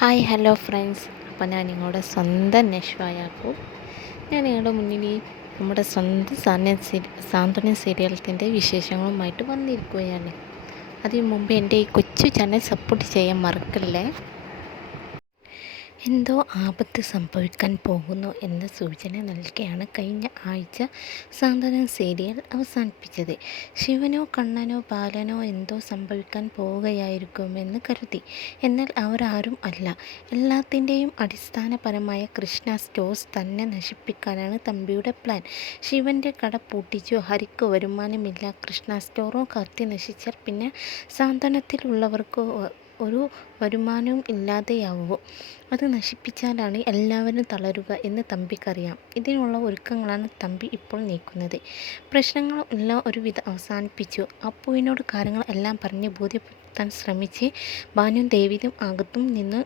Hi hello friends. അപ്പോൾ ഞാൻ നിങ്ങളുടെ സ്വന്തം നഷ്വായാക്കും. ഞാൻ നിങ്ങളുടെ മുന്നിൽ നമ്മുടെ സ്വന്തം സാന്ത്വനം സീരിയലത്തിൻ്റെ വിശേഷങ്ങളുമായിട്ട് വന്നിരിക്കുകയാണ്. അതിന് മുമ്പ് എൻ്റെ ഈ കൊച്ചു ചാനൽ സപ്പോർട്ട് ചെയ്യാൻ മറക്കല്ലേ. എന്തോ ആപത്ത് സംഭവിക്കാൻ പോകുന്നു എന്ന സൂചന നൽകിയാണ് കഴിഞ്ഞ ആഴ്ച സാന്ത്വനം സീരിയൽ അവസാനിപ്പിച്ചത്. ശിവനോ കണ്ണനോ ബാലനോ എന്തോ സംഭവിക്കാൻ പോവുകയായിരിക്കുമെന്ന് കരുതി. എന്നാൽ അവരാരും അല്ല. എല്ലാത്തിൻ്റെയും അടിസ്ഥാനപരമായ കൃഷ്ണ സ്റ്റോഴ്സ് തന്നെ നശിപ്പിക്കാനാണ് തമ്പിയുടെ പ്ലാൻ. ശിവൻ്റെ കട പൂട്ടിച്ചു. ഹരിക്ക് വരുമാനമില്ല. കൃഷ്ണ സ്റ്റോറും കത്തി നശിച്ചാൽ പിന്നെ സാന്ത്വനത്തിലുള്ളവർക്ക് ഒരു വരുമാനവും ഇല്ലാതെയാവും. അത് നശിപ്പിച്ചാലാണ് എല്ലാവരും തളരുക എന്ന് തമ്പിക്കറിയാം. ഇതിനുള്ള ഒരുക്കങ്ങളാണ് തമ്പി ഇപ്പോൾ നീക്കുന്നത്. പ്രശ്നങ്ങൾ എല്ലാം ഒരുവിധം അവസാനിപ്പിച്ചു. അപ്പുവിനോട് കാര്യങ്ങൾ എല്ലാം പറഞ്ഞ് ബോധ്യപ്പെടുത്താൻ ശ്രമിച്ച് ഭാനുവും ദേവിയും അകത്തും നിന്ന്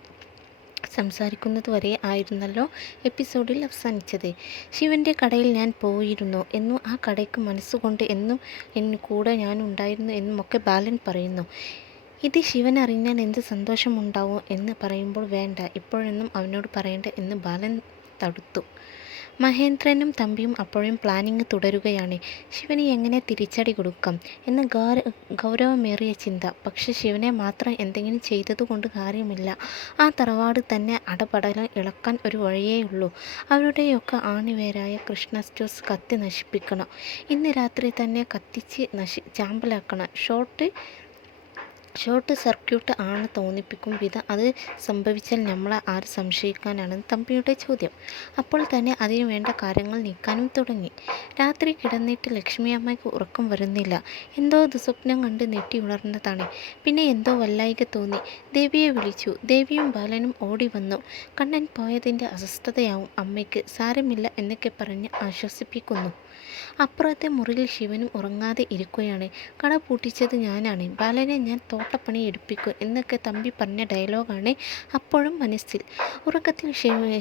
സംസാരിക്കുന്നത് വരെ ആയിരുന്നല്ലോ എപ്പിസോഡിൽ അവസാനിച്ചത്. ശിവൻ്റെ കടയിൽ ഞാൻ പോയിരുന്നു എന്നും ആ കടയ്ക്ക് മനസ്സുകൊണ്ട് എന്നും കൂടെ ഞാൻ ഉണ്ടായിരുന്നു എന്നുമൊക്കെ ബാലൻ പറയുന്നു. ഇത് ശിവൻ അറിഞ്ഞാൽ എന്ത് സന്തോഷമുണ്ടാവും എന്ന് പറയുമ്പോൾ വേണ്ട, ഇപ്പോഴൊന്നും അവനോട് പറയേണ്ട എന്ന് ബാലൻ തടുത്തു. മഹേന്ദ്രനും തമ്പിയും അപ്പോഴും പ്ലാനിങ് തുടരുകയാണ്. ശിവന് എങ്ങനെ തിരിച്ചടി കൊടുക്കാം എന്ന ഗൗരവമേറിയ ചിന്ത. പക്ഷെ ശിവനെ മാത്രം എന്തെങ്കിലും ചെയ്തതുകൊണ്ട് കാര്യമില്ല. ആ തറവാട് തന്നെ അടപടലം ഇളക്കാൻ ഒരു വഴിയേയുള്ളൂ. അവരുടെയൊക്കെ ആണിവേരായ കൃഷ്ണ സ്റ്റോഴ്സ് കത്തി നശിപ്പിക്കണം. ഇന്ന് രാത്രി തന്നെ കത്തിച്ച് ചാമ്പലാക്കണം. ഷോർട്ട് സർക്യൂട്ട് ആണ് തോന്നിപ്പിക്കും വിധം അത് സംഭവിച്ചാൽ നമ്മളെ ആര് സംശയിക്കാനാണെന്ന് തമ്പിയുടെ ചോദ്യം. അപ്പോൾ തന്നെ അതിനു വേണ്ട കാര്യങ്ങൾ നീക്കാനും തുടങ്ങി. രാത്രി കിടന്നിട്ട് ലക്ഷ്മിയമ്മയ്ക്ക് ഉറക്കം വരുന്നില്ല. എന്തോ ദുസ്വപ്നം കണ്ട് നെട്ടി ഉണർന്നതാണ്. പിന്നെ എന്തോ വല്ലായിക തോന്നി. ദേവിയെ വിളിച്ചു. ദേവിയും ബാലനും ഓടി വന്നു. കണ്ണൻ പോയതിൻ്റെ അസ്വസ്ഥതയാവും അമ്മയ്ക്ക്, സാരമില്ല എന്നൊക്കെ പറഞ്ഞ് ആശ്വസിപ്പിക്കുന്നു. അപ്പുറത്തെ മുറിയിൽ ശിവനും ഉറങ്ങാതെ ഇരിക്കുകയാണ്. കട പൂട്ടിച്ചത് ഞാനാണ്, ബാലനെ ഞാൻ തോട്ടപ്പണി എടുപ്പിക്കും എന്നൊക്കെ തമ്പി പറഞ്ഞ ഡയലോഗാണ് അപ്പോഴും മനസ്സിൽ. ഉറക്കത്തിൽ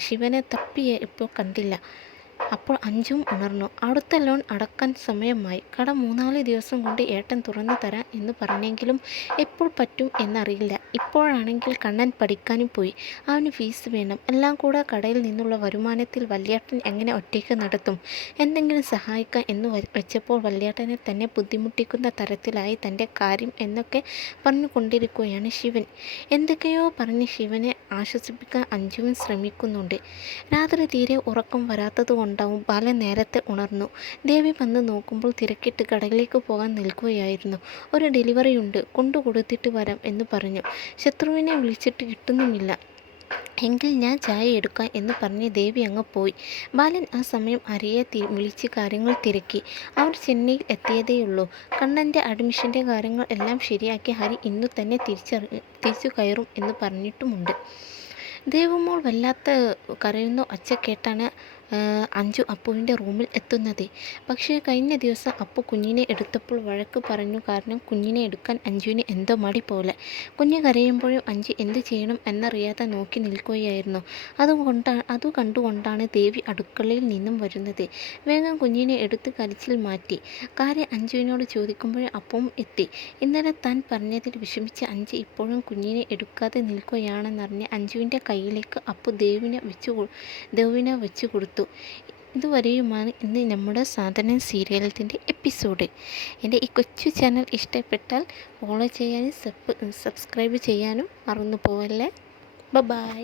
ശിവനെ തപ്പിയെ ഇപ്പോൾ കണ്ടില്ല. അപ്പോൾ അഞ്ജുവും ഉണർന്നു. അടുത്ത ലോൺ അടക്കാൻ സമയമായി. കട 3-4 ദിവസം കൊണ്ട് ഏട്ടൻ തുറന്നു തരാം എന്ന് പറഞ്ഞെങ്കിലും എപ്പോൾ പറ്റും എന്നറിയില്ല. ഇപ്പോഴാണെങ്കിൽ കണ്ണൻ പഠിക്കാനും പോയി. അവന് ഫീസ് വേണം. എല്ലാം കൂടെ കടയിൽ നിന്നുള്ള വരുമാനത്തിൽ വല്യേട്ടൻ എങ്ങനെ ഒറ്റയ്ക്ക് നടത്തും? എന്തെങ്കിലും സഹായിക്കാം എന്ന് വെച്ചപ്പോൾ വല്യേട്ടനെ തന്നെ ബുദ്ധിമുട്ടിക്കുന്ന തരത്തിലായി തൻ്റെ കാര്യം എന്നൊക്കെ പറഞ്ഞുകൊണ്ടിരിക്കുകയാണ് ശിവൻ. എന്തൊക്കെയോ പറഞ്ഞ് ശിവനെ ആശ്വസിപ്പിക്കാൻ അഞ്ജുവും ശ്രമിക്കുന്നുണ്ട്. രാത്രി തീരെ ഉറക്കം വരാത്തതുകൊണ്ടാവും ബാലൻ നേരത്തെ ഉണർന്നു. ദേവി വന്ന് നോക്കുമ്പോൾ തിരക്കിട്ട് കടയിലേക്ക് പോകാൻ നിൽക്കുകയായിരുന്നു. ഒരു ഡെലിവറി ഉണ്ട്, കൊണ്ടുകൊടുത്തിട്ട് വരാം എന്ന് പറഞ്ഞു. ശത്രുവിനെ വിളിച്ചിട്ട് കിട്ടുന്നുമില്ല. എങ്കിൽ ഞാൻ ചായ എടുക്കാം എന്ന് പറഞ്ഞ് ദേവി അങ്ങ് പോയി. ബാലൻ ആ സമയം ഹരിയെ വിളിച്ച് കാര്യങ്ങൾ തിരക്കി. അവർ ചെന്നൈയിൽ എത്തിയതേയുള്ളൂ. കണ്ണൻ്റെ അഡ്മിഷൻ്റെ കാര്യങ്ങൾ എല്ലാം ശരിയാക്കി ഹരി ഇന്നു തന്നെ തിരിച്ചു കയറും എന്ന് പറഞ്ഞിട്ടുമുണ്ട്. ദേവുമോൾ വല്ലാത്ത കരയുന്ന ഒച്ച കേട്ടാണ് അഞ്ജു അപ്പുവിൻ്റെ റൂമിൽ എത്തുന്നത്. പക്ഷേ കഴിഞ്ഞ ദിവസം അപ്പു കുഞ്ഞിനെ എടുത്തപ്പോൾ വഴക്ക് പറഞ്ഞു. കാരണം കുഞ്ഞിനെ എടുക്കാൻ അഞ്ജുവിന് എന്തോ മടി പോലെ. കുഞ്ഞ് കരയുമ്പോഴും അഞ്ജു എന്ത് ചെയ്യണം എന്നറിയാതെ നോക്കി നിൽക്കുകയായിരുന്നു. അത് കണ്ടുകൊണ്ടാണ് ദേവി അടുക്കളയിൽ നിന്നും വരുന്നത്. വേഗം കുഞ്ഞിനെ എടുത്ത് കരച്ചിൽ മാറ്റി. കാര്യം അഞ്ജുവിനോട് ചോദിക്കുമ്പോഴും അപ്പവും എത്തി. ഇന്നലെ താൻ പറഞ്ഞതിൽ വിഷമിച്ച അഞ്ജു ഇപ്പോഴും കുഞ്ഞിനെ എടുക്കാതെ നിൽക്കുകയാണെന്നറിഞ്ഞ് അഞ്ജുവിൻ്റെ കയ്യിലേക്ക് അപ്പു ദേവിനെ വെച്ചു കൊടുത്തു. ഇതുവരെയുമാണ് ഇന്ന് നമ്മുടെ സാന്ത്വനം സീരിയലത്തിൻ്റെ എപ്പിസോഡ്. എൻ്റെ ഈ കൊച്ചു ചാനൽ ഇഷ്ടപ്പെട്ടാൽ ഫോളോ ചെയ്യാനും സബ്സ്ക്രൈബ് ചെയ്യാനും മറന്നു പോവല്ലേ. ബൈ.